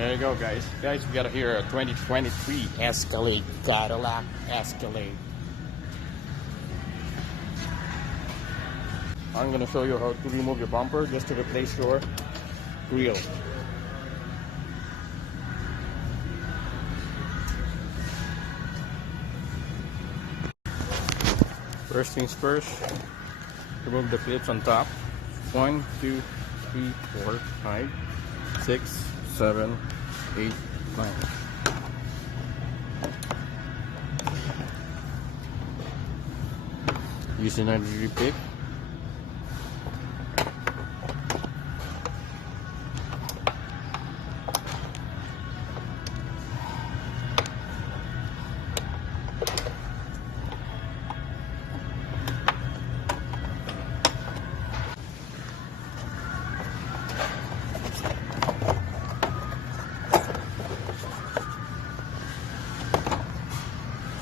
There you go, guys. Guys, we got here a 2023 Escalade, Cadillac Escalade. I'm gonna show you how to remove your bumper just to replace your grill. First things first, remove the clips on top. 1, 2, 3, 4, 5, 6, 7, 8, 9. Use a 90-degree pick.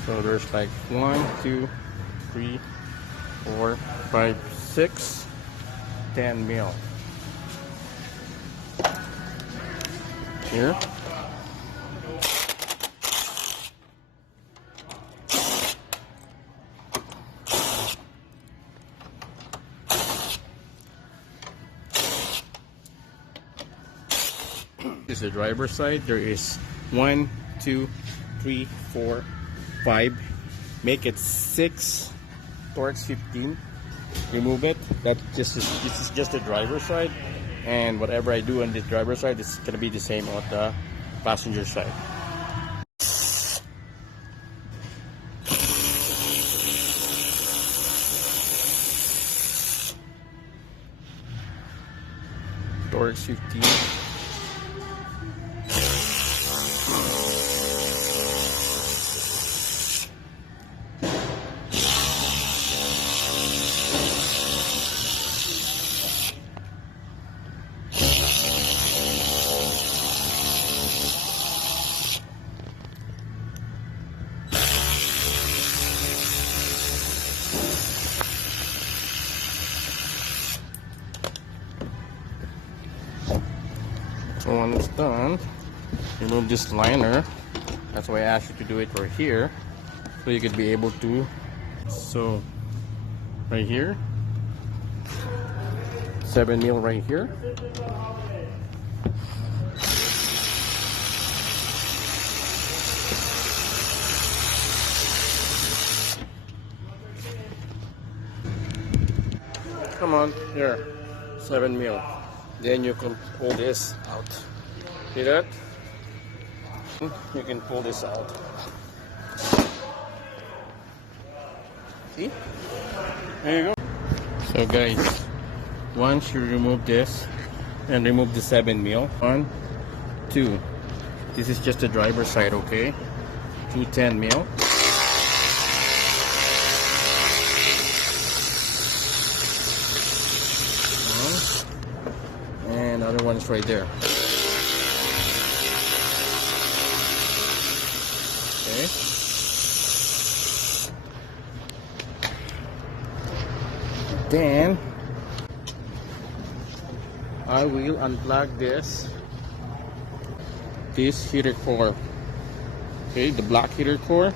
So there's like 1, 2, 3, 4, 5, 6, 10 mil. Here. This is the driver's side. There is 1, 2, 3, 4, 5. Make it 6. Torx 15. Remove it. This is just the driver's side, and whatever I do on the driver's side is gonna be the same on the passenger side. Torx 15. So when it's done, remove this liner. That's why I asked you to do it right here, so you could be able to. So right here, 7 mil right here. Come on, here, 7 mil. Then you can pull this out. See that? You can pull this out. See? There you go. So guys, once you remove this and remove the 7 mil, 1, 2. This is just the driver's side, okay? 2 10 mil. And the other one is right there. Okay. Then I will unplug this heater core. Okay, the black heater core.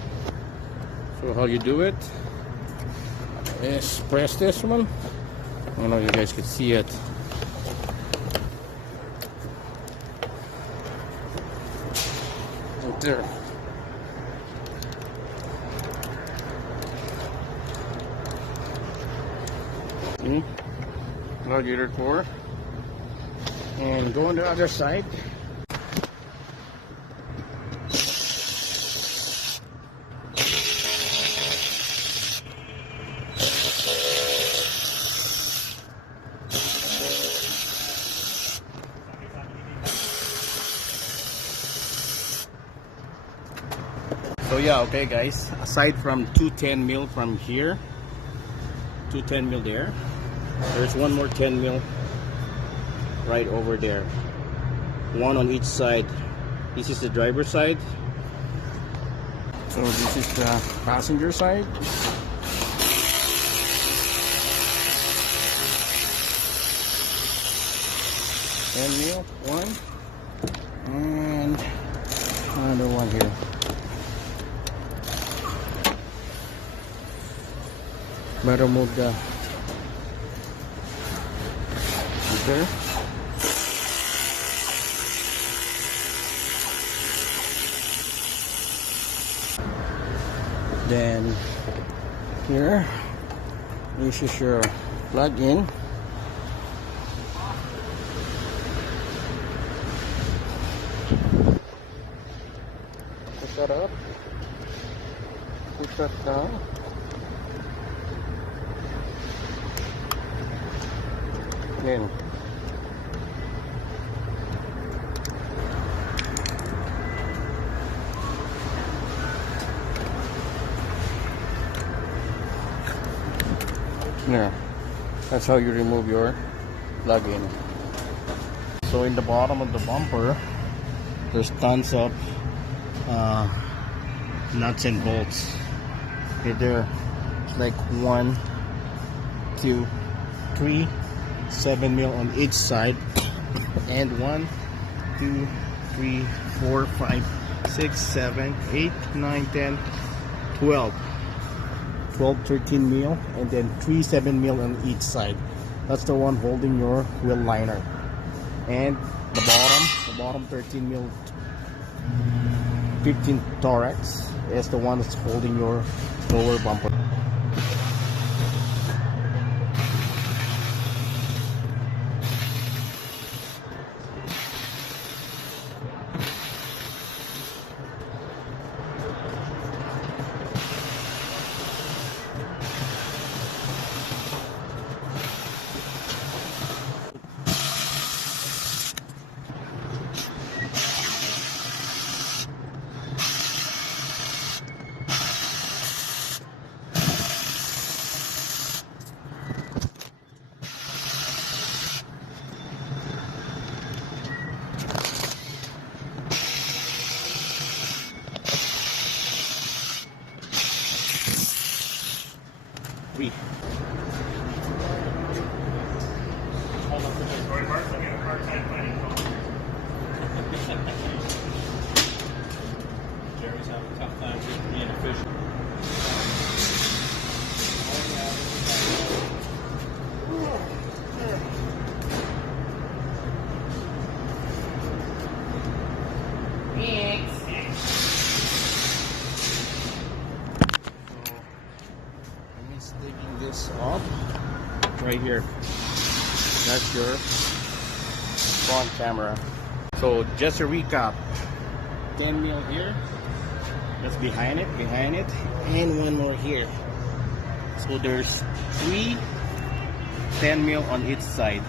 So how you do it is press this one. I don't know if you guys can see it. Right there. Plug heater core, and go on the other side. So yeah, okay guys, aside from 210 mil from here, 210 mil there, there's one more 10 mil right over there. One on each side. This is the driver's side. So this is the passenger side. 10 mil, 1. another one here. Better move the okay. Then here, this is your plug-in. Push that up. Push that down. Then there. That's how you remove your plug-in. So in the bottom of the bumper, there's tons of nuts and bolts. Okay, there, like 1, 2, 3, 7 mil on each side, and 1, 2, 3, 4, 5, 6, 7, 8, 9, 10, 12. 12, 13 mil, and then 3, 7 mil on each side. That's the one holding your wheel liner. And the bottom 13 mil 15 thorax is the one that's holding your lower bumper. Three. Jerry's having a tough time being efficient. Taking this off right here. That's your front camera. So just a recap, 10 mil here, that's behind it, and one more here. So there's 3 10 mil on each side.